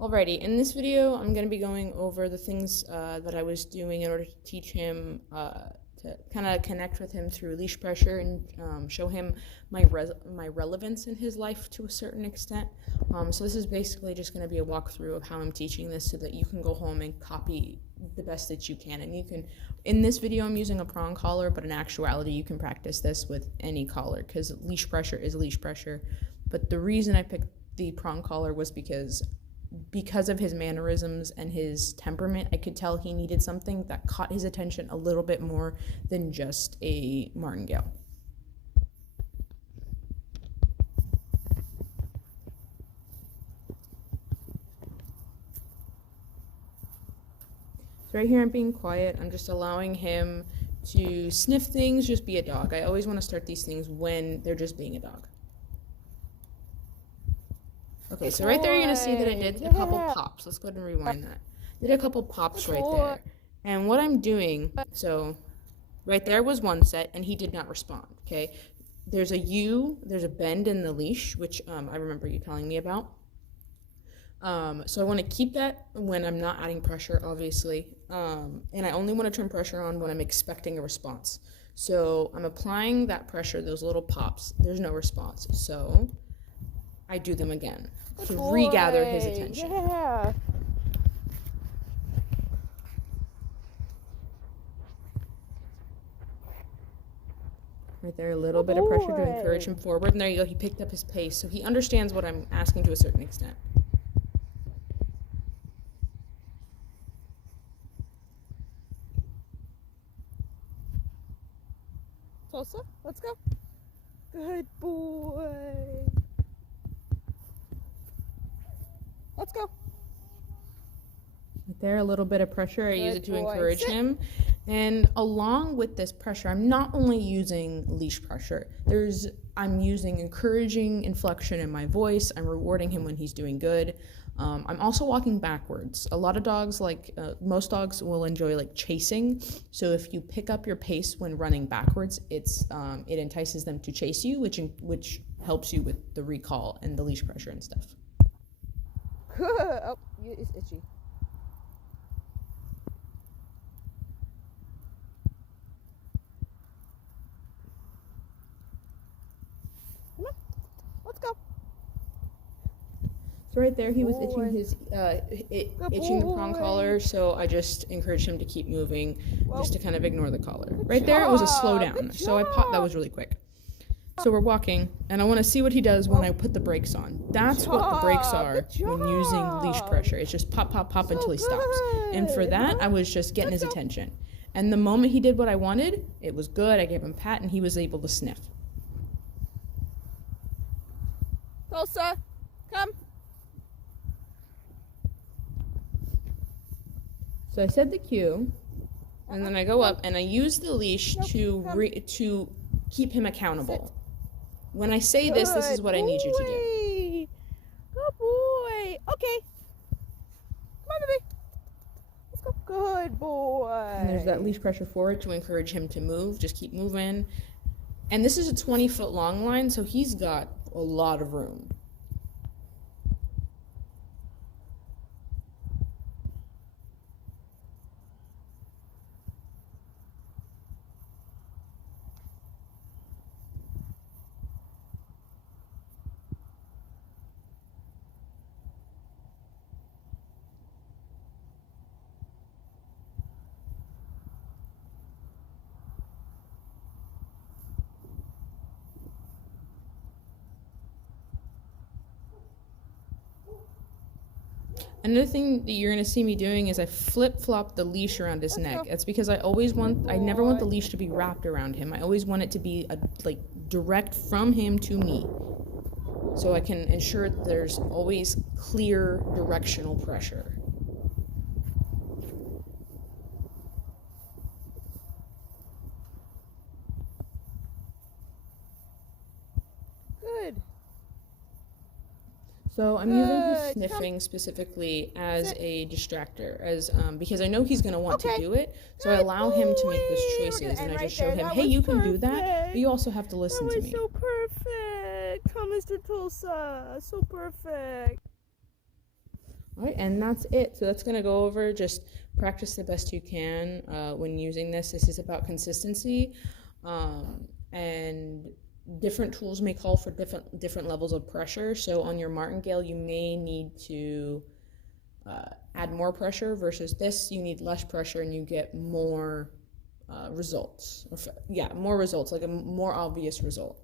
Alrighty, in this video, I'm going to be going over the things that I was doing in order to teach him to kind of connect with him through leash pressure and show him my relevance in his life to a certain extent. So this is basically just going to be a walkthrough of how I'm teaching this so that you can go home and copy the best that you can. And you can, in this video, I'm using a prong collar, but in actuality, you can practice this with any collar because leash pressure is leash pressure. But the reason I picked the prong collar was because of his mannerisms and his temperament, I could tell he needed something that caught his attention a little bit more than just a martingale. So right here I'm being quiet. I'm just allowing him to sniff things, just be a dog. I always want to start these things when they're just being a dog. Okay, so right there you're going to see that I did a couple pops. Let's go ahead and rewind that. Did a couple pops right there. And what I'm doing, so right there was one set, and he did not respond, okay? There's a bend in the leash, which I remember you telling me about. So I want to keep that when I'm not adding pressure, obviously. And I only want to turn pressure on when I'm expecting a response. So I'm applying that pressure, those little pops. There's no response. So I do them again to regather his attention. Yeah. Right there, a little bit of pressure to encourage him forward. And there you go, he picked up his pace. So he understands what I'm asking to a certain extent. Tulsa, let's go. Good boy. Let's go. Right there, a little bit of pressure. I use it to encourage him. And along with this pressure, I'm not only using leash pressure. I'm using encouraging inflection in my voice. I'm rewarding him when he's doing good. I'm also walking backwards. A lot of dogs, most dogs, will enjoy chasing. So if you pick up your pace when running backwards, it entices them to chase you, which helps you with the recall and the leash pressure and stuff. Oh, it's itchy. Come on, let's go. So right there, he was itching the prong collar, so I just encouraged him to keep moving, just to kind of ignore the collar. Right there, it was a slow down, so that was really quick. So we're walking, and I want to see what he does when I put the brakes on. That's what the brakes are when using leash pressure. It's just pop, pop, pop until he stops. And for that, I was just getting his attention. And the moment he did what I wanted, it was good. I gave him a pat, and he was able to sniff. Tulsa, come. So I said the cue, and then I go up, and I use the leash to keep him accountable. When I say this is what I need you to do. Good boy. Okay. Come on, baby. Let's go. Good boy. And there's that leash pressure forward to encourage him to move. Just keep moving. And this is a 20-foot long line, so he's got a lot of room. Another thing that you're going to see me doing is I flip-flop the leash around his neck. That's because I never want the leash to be wrapped around him. I always want it to be direct from him to me. So I can ensure that there's always clear directional pressure. Good. So I'm using his sniffing specifically as a distractor, because I know he's going to want to do it. So I allow him to make those choices, and I just show him, hey, you can do that, but you also have to listen to me. So perfect. Come, Mr. Tulsa. So perfect. All right, and that's it. So that's going to go over just practice the best you can when using this. This is about consistency, and different tools may call for different levels of pressure. So on your martingale, you may need to add more pressure versus this. You need less pressure and you get more results. Yeah, more results, like a more obvious result.